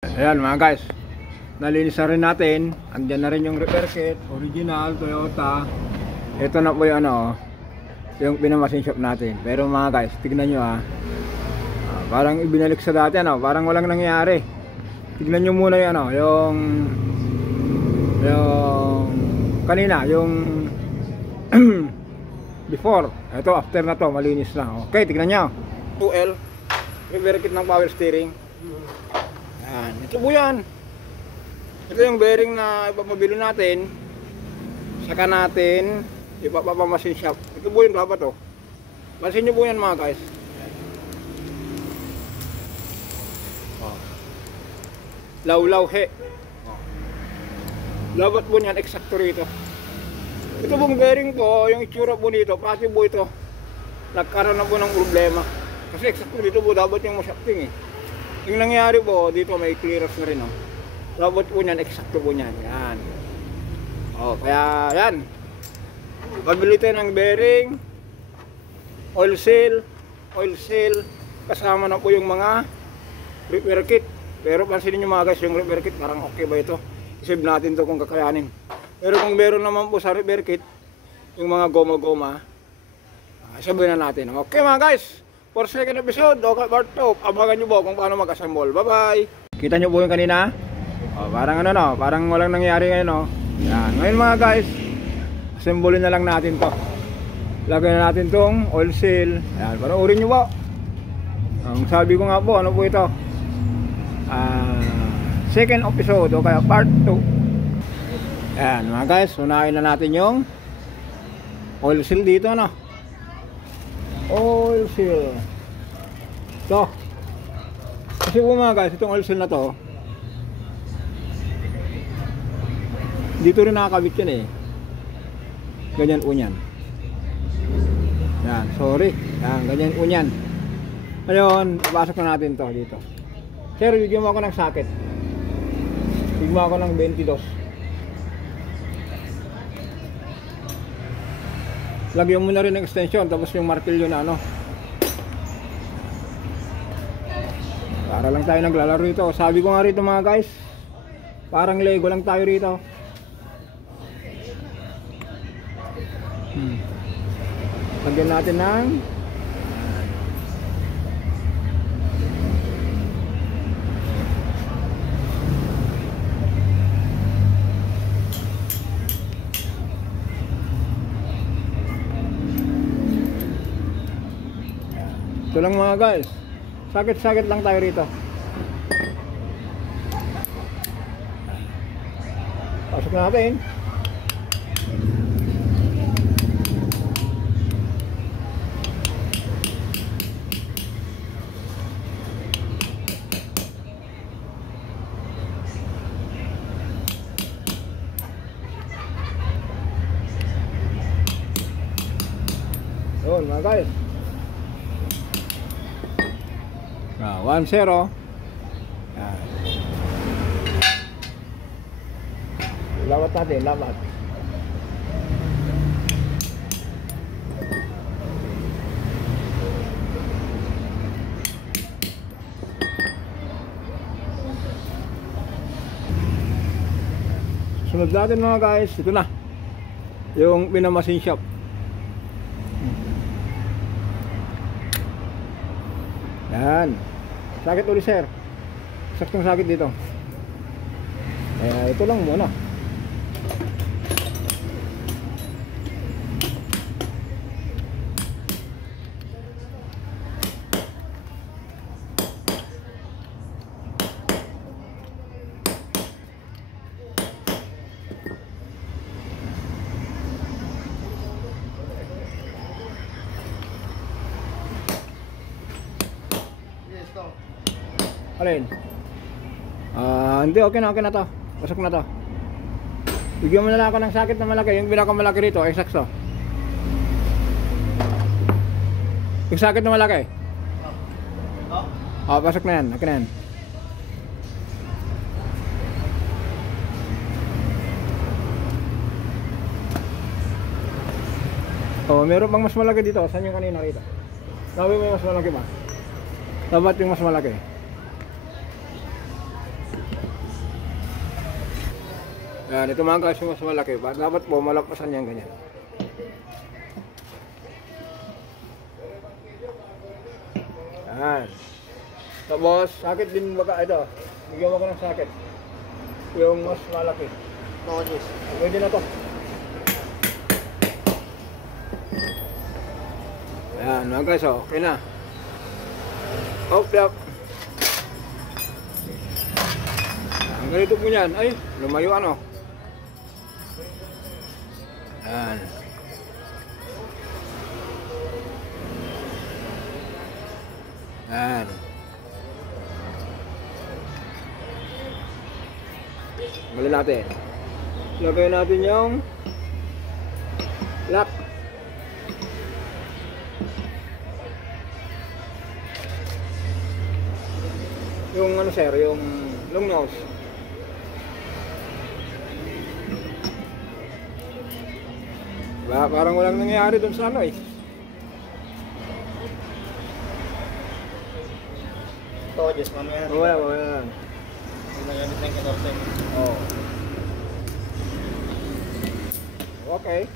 Ayan mga guys, nalinis na rin natin. Andyan na rin yung repair kit, original Toyota. Ito na po yung yung pinamasin shop natin. Pero mga guys, tignan nyo parang ibinalik sa dati parang walang nangyari. Tignan nyo muna yung kanina, yung before. Ito after na to, malinis na. Okay, tignan nyo. 2L repair kit ng power steering. Yan, ito po yan. Ito yung bearing na ipapabili natin. Saka natin ipapamasin shop. Ito po yung dapat Pansin nyo po yan mga guys. Law he. Dapat po yan eksakto rito. Ito pong bearing po, yung itsura po nito, pati po ito nagkaroon na po ng problema. Kasi eksakto dito po dapat yung masakting Yung nangyari po, dito may clearance na rin Dapat po niyan, eksakto po niyan. Yan. Kaya yan. Pabili tayo ng bearing, oil seal, kasama na po yung mga repair kit. Pero pansinin nyo mga guys, yung repair kit, parang okay ba ito? I-save natin to kung kakayanin. Pero kung meron naman po sa repair kit, yung mga goma-goma, sabihin na natin. Okay mga guys, for second episode, part 2, abangan nyo po kung paano mag-assemble. Bye bye! Kita nyo po yung kanina? Parang parang walang nangyari ngayon Yan. Ngayon mga guys, assemblein na lang natin to. Lagyan na natin tong oil seal. Ayan, panoorin nyo po. Ang sabi ko nga po, ano po ito? Second episode o kaya part 2. Ayan mga guys, unahin na natin yung oil seal dito oil seal. Ito. Kasi po mga guys, itong oil seal na to, dito rin nakakabit yan ganyan unyan. Yan, sorry. Yan, ganyan unyan. Ngayon, pasok na natin to dito. Sir, bigyan mo ako ng socket. Bigyan mo ako ng 22. Lagyan mo na rin ng extension, tapos yung martilyo na para lang tayo naglalaro rito. Sabi ko nga rito mga guys, parang Lego lang tayo rito. Lagyan natin ng ito lang mga guys, sakit lang tayo rito. Pasok natin. Yun mga guys, 1-0. Lawat natin, lawat. Sunod natin mga guys, ito na yung pinamasin shop. Yan. Sakit ulit sir. Saktong sakit dito. Ito lang muna. Alin? Hindi, okay na to. Pasok na to. Bigyan mo na lang ako ng sakit na malaki. Yung pinakamalaki rito, eksakto. Yung sakit na malaki. Pasok na yan. Okay na yan. Meron pang mas malaki dito. Saan yung kanina rito? Sabi mo yung mas malaki ba? Dapat yung mas malaki. Yan, ito mga guys yung mas malaki. Dapat po malampasan yan ganyan. Yan. Tapos, sakit din baka ito. Bigyan mo ko ng sakit. Yung mas malaki. Oo, yes. Pwede na to. Ayan mga guys, okay na. Up. Ang ganito po yan. Ay, lumayo ano. Ayan. Ayan. Tanggalin natin. Lagay natin yung lock. Yung ano sir, yung long nose. Parang walang nangyayari dun sa ano eh. Oo, yes. Mamaya natin. Wala. Nagamit na yung 14. Oh. Okay.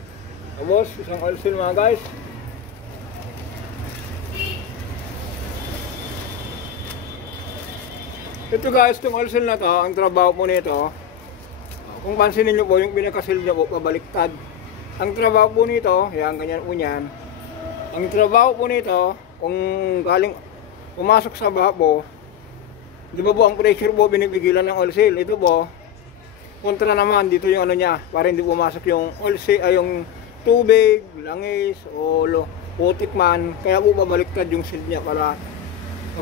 Tapos, isang oil seal mga guys. Ito guys, itong oil seal na to, ang trabaho po nito, kung pansinin nyo po, yung pinakasil nyo po, pabaliktad. Ang trabaho po nito, yan, ganyan po yan. Ang trabaho po nito, kung galing, pumasok sa baha po, di ba po ang pressure po binibigilan ng oil seal? Ito po, kontra naman, dito yung ano niya, para hindi pumasok yung oil seal, yung tubig, langis, o putik man, kaya po babaliktad yung seal niya para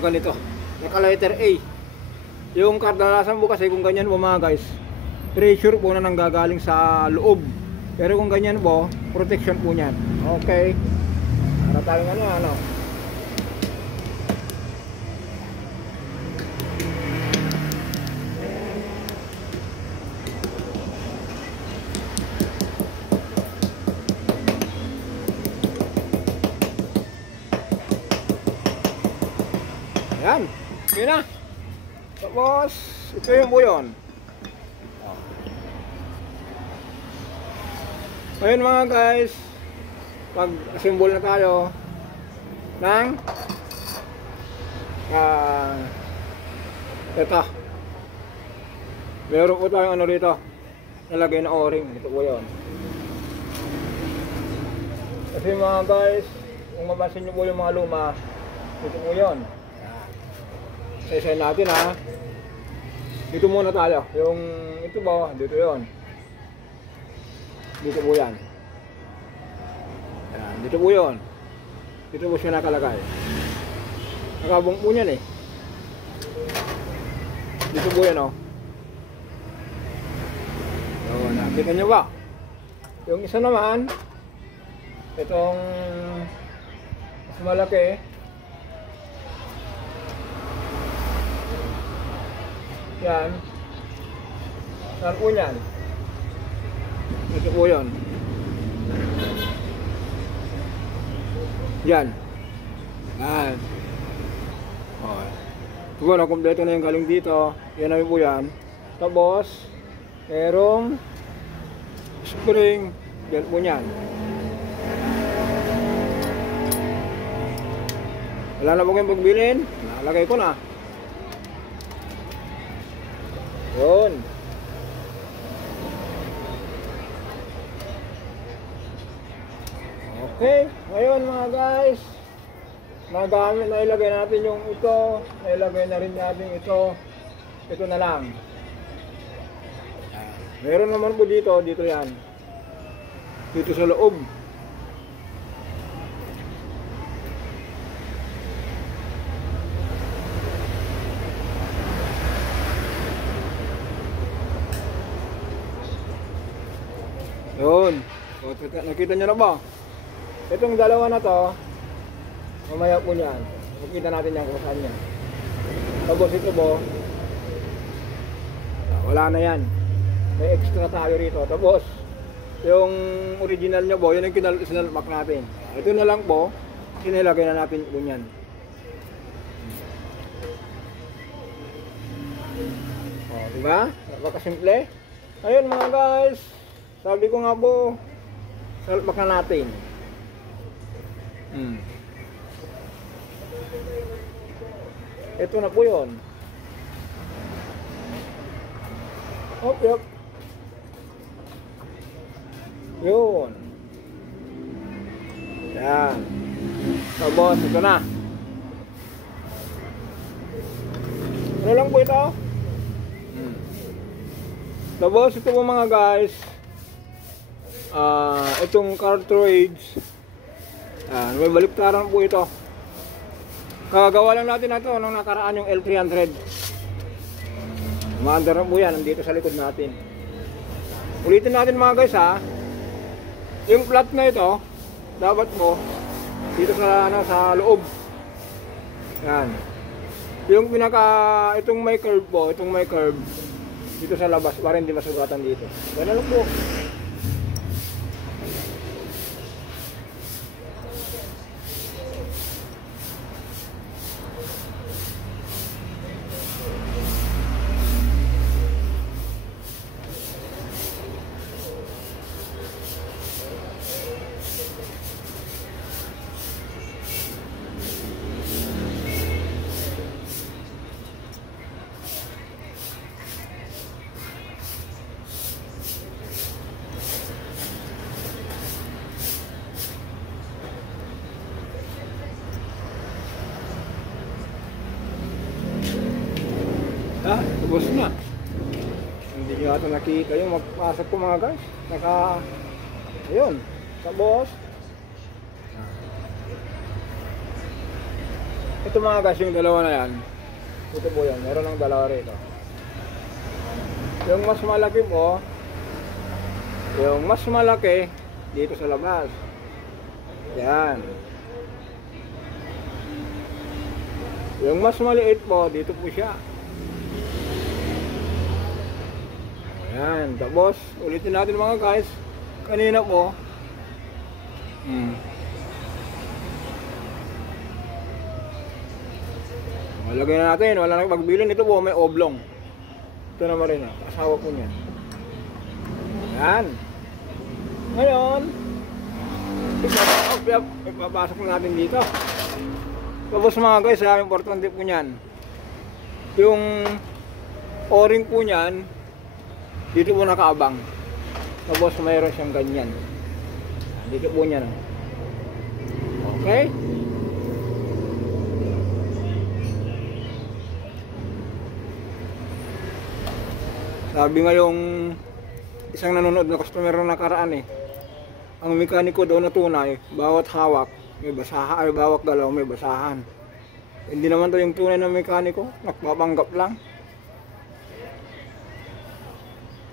ganito, naka-letter A. Yung kadalasan po kasi kung ganyan po mga guys, pressure po na nanggagaling sa loob. Pero kung ganyan po, protection po niyan. Okay. Para tayong ano. Ayan. Okay na. Tapos, ito yung buyon. Ngayon mga guys, pag-assemble na tayo ng ito. Meron po tayong ano dito, nalagay na o-ring. Ito po yun. Kasi mga guys, kung mapansin nyo po yung mga luma, ito po yun. Isa natin ha. Dito muna tayo. Yung ito ba? Dito yon. Dito po yan. Yan. Dito po yon. Dito po siya nakalagay. Nakabong po yan eh. Dito po yan oh. So, nakita nyo ba? Yung isa naman, itong mas malaki. Yan. Saan po yan? Ito po yun. Yan. Yan. Okay. Siguro na kompleto na yung galing dito. Yan namin po yan. Tapos, merong spring. Yan po yan. Wala na po kayong pagbilin. Nakalagay ko na. Yun. Okay, ngayon mga guys, nailagay natin yung ito, nailagay na rin natin ito na lang. Meron naman po dito yan, dito sa loob. Yun. So, nakita nyo na ba? Itong dalawa na to, mamaya po niyan. Makita natin yan kung saan yan. Tapos ito po, wala na yan. May extra tayo rito. Tapos, yung original nyo po, yun yung sinalpak natin. Ito na lang po, sinilagay na natin po yan. O, diba? Napakasimple. Ayun mga guys, sabi ko nga po, salpak na natin. Ito na po yun. Yup. Yun. Yan. So boss, ito na. Ano lang po ito? So boss, ito po mga guys. Itong cartridge. May baliktaran po ito. Kagawa lang natin na ito nung nakaraan yung L300. Maandar na po yan, nandito sa likod natin. Ulitin natin mga guys ha. Yung flat na ito, dapat mo dito sa sa loob. Yan. Yung itong may curve po, itong may curve dito sa labas para hindi masugatan dito. Ganun lang po. Tapos na. Hindi nyo ata nakita yung magpasok ko mga guys. Ayun, tapos ito mga guys, yung dalawa na yan. Ito po yan, meron ng dalawa rito. Yung mas malaki po, yung mas malaki dito sa labas. Yan. Yung mas maliit po, dito po siya. Ayan, tapos ulitin natin mga guys. Kanina po lagay na natin, wala nang magbilin. Ito po may oblong. Ito naman rin asawa po niya. Ayan. Ngayon ipapasok natin dito. Tapos mga guys, importante po niyan, yung o-ring po niyan dito po nakaabang. Tapos mayroon siyang ganyan. Dito po niya. Okay? Sabi nga yung isang nanonood na customer na nakaraan ang mekaniko daw na tunay, bawat hawak may basahan, ay bawat galaw may basahan. Hindi naman to yung tunay na mekaniko, nagpapanggap lang.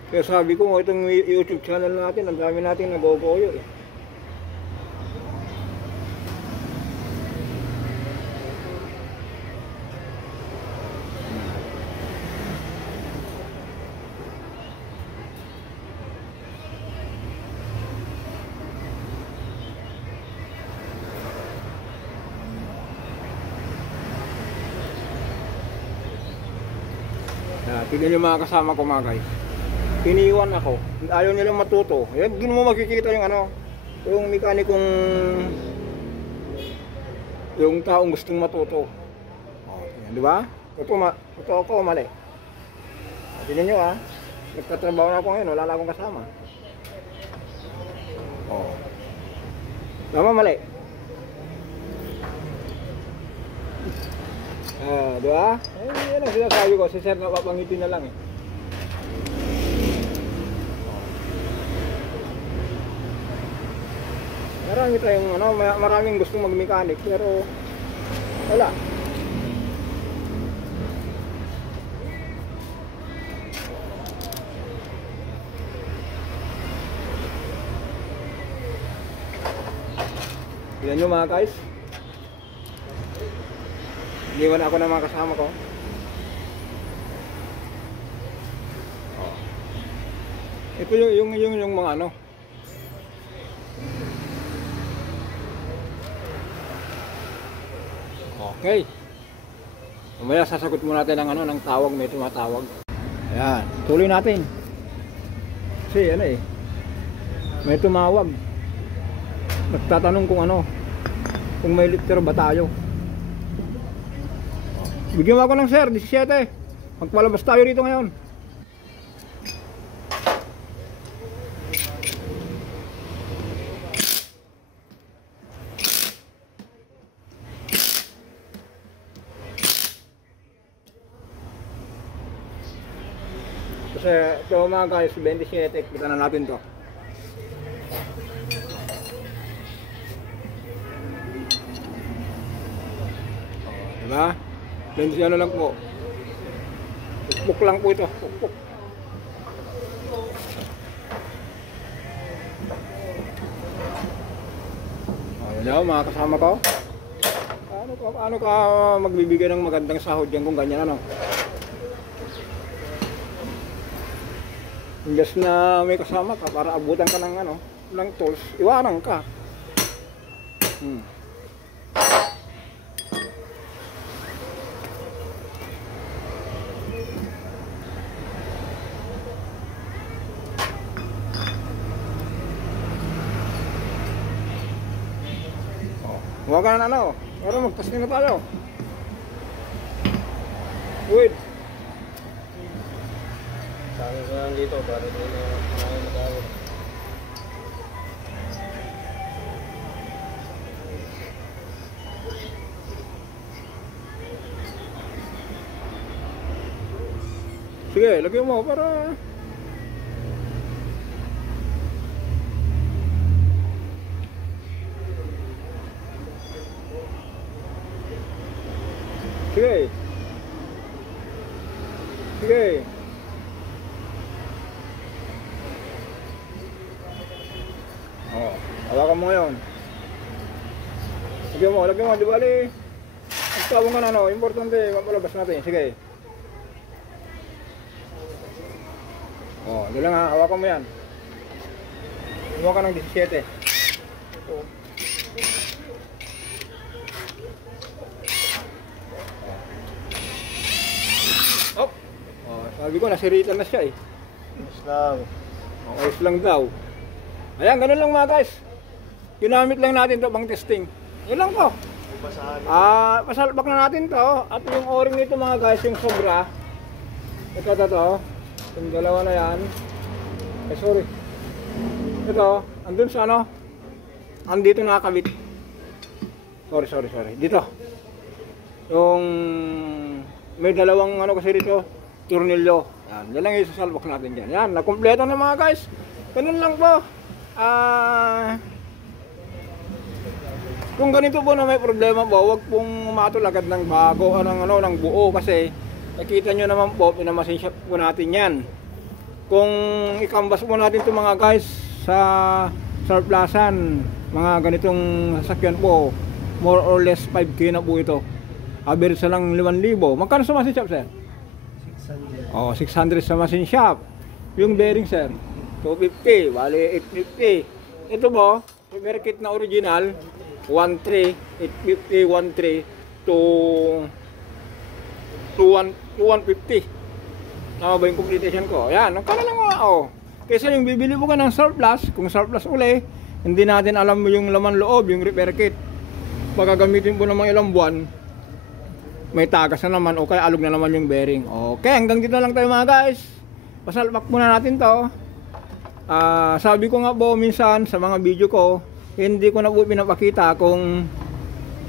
Kaya sabi ko, itong YouTube channel natin, ang dami natin nagogoyo Tignan yung mga kasama ko mga guys. Iniwan ako. Ayaw nilang matuto. Yan, doon mo makikita yung yung mekanikong, yung taong gustong matuto. Yan, di ba? Totoo ko, mali. Tignan nyo nagtatrabaho na ako ngayon, wala na akong kasama. Tama, mali. Di ba? Yan ang sinasabi ko, si sir napapangitin na lang Marami tayong maraming gustong mag-mechanic pero wala. Yan nyo mga guys. Iniwan ako ng mga kasama ko. Ito yung mga Okay. Mamaya sasagot mo natin ng ng tawag, may tumatawag. Ayan, tuloy natin. Kasi ano eh, may tumawag. Nagtatanong kung ano, kung may lifter ba tayo. Bigyan mo ako ng sir, 17. Magpalabas tayo rito ngayon. Kasi ito mga guys, 27, kita na natin to. Diba? 20 ano lang po. Pukpuk lang po ito, pukpuk. Ayan mga kasama ko. Paano ka magbibigay ng magandang sahod yan kung ganyan ano? Imbes na may kasama ka para abutan ka ng ano, ng tools, iwanan ka. Huwag ka na ano, para magtasting na tayo. Wait. Sabi ko lang dito para hindi na mag-awit. Sige, lagyan mo para sige. Sige. Oh, hawakan mo ngayon. Lagyan mo, di bali. Magtawang ka na, no? Importante, mapalabas natin. Sige. Oh, di lang ha, hawakan mo yan. Hawakan ng 17. Oh. Oh. Oh, sabi ko, nasiritan na siya eh. Islam. Okay lang daw. Ayan, ganun lang mga guys. Ginamit lang natin to pang testing. Yun lang po. Basahan. Pasalpak na natin to. At yung o-ring nito mga guys, yung sobra. Ito to. Yung dalawa na yan. Sorry. Ito, andun sa ano. Andito nakakabit. Sorry. Dito. Yung may dalawang ano kasi dito. Tornilyo. Yan lang yung sasalpak natin dyan. Yan, nakumpleto na mga guys. Ganun lang po. Kung ganito po na may problema po, wag pong umatol agad ng bago ng buo kasi nakita nyo naman po, pinamasin shop po natin yan. Kung ikambas po natin ito mga guys sa surplusan, mga ganitong sasakyan po, more or less 5K na po ito. Average sa lang 5,000. Magkano sa machine shop sir? 600. Oh, 600 sa machine shop. Yung bearing sir, 250, bali 850. Ito po, repair kit na original, 1.3, 850, 1.3 to 150. Tama ba yung completion ko? Ayan, nagkala lang oh. Kaysa yung bibili mo ka ng surplus, kung surplus uli, hindi natin alam yung laman loob, yung repair kit. Pagkagamitin po ng mga ilang buwan, may tagas na naman o kaya alog na naman yung bearing. Okay, hanggang dito lang tayo mga guys. Pasalpak muna natin to. Sabi ko nga po minsan sa mga video ko, hindi ko na po pinapakita kung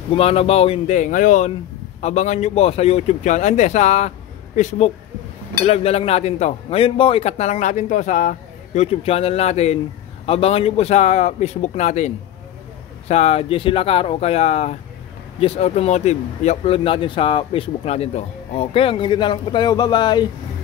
gumana ba o hindi. Ngayon, abangan nyo po sa YouTube channel, hindi, sa Facebook. I-live na lang natin to. Ngayon po, ikat na lang natin to sa YouTube channel natin. Abangan nyo po sa Facebook natin. Sa Jesse Lacar o kaya Jess Automotive. I-upload natin sa Facebook natin to. Okay, hanggang dito na lang po tayo. Bye-bye!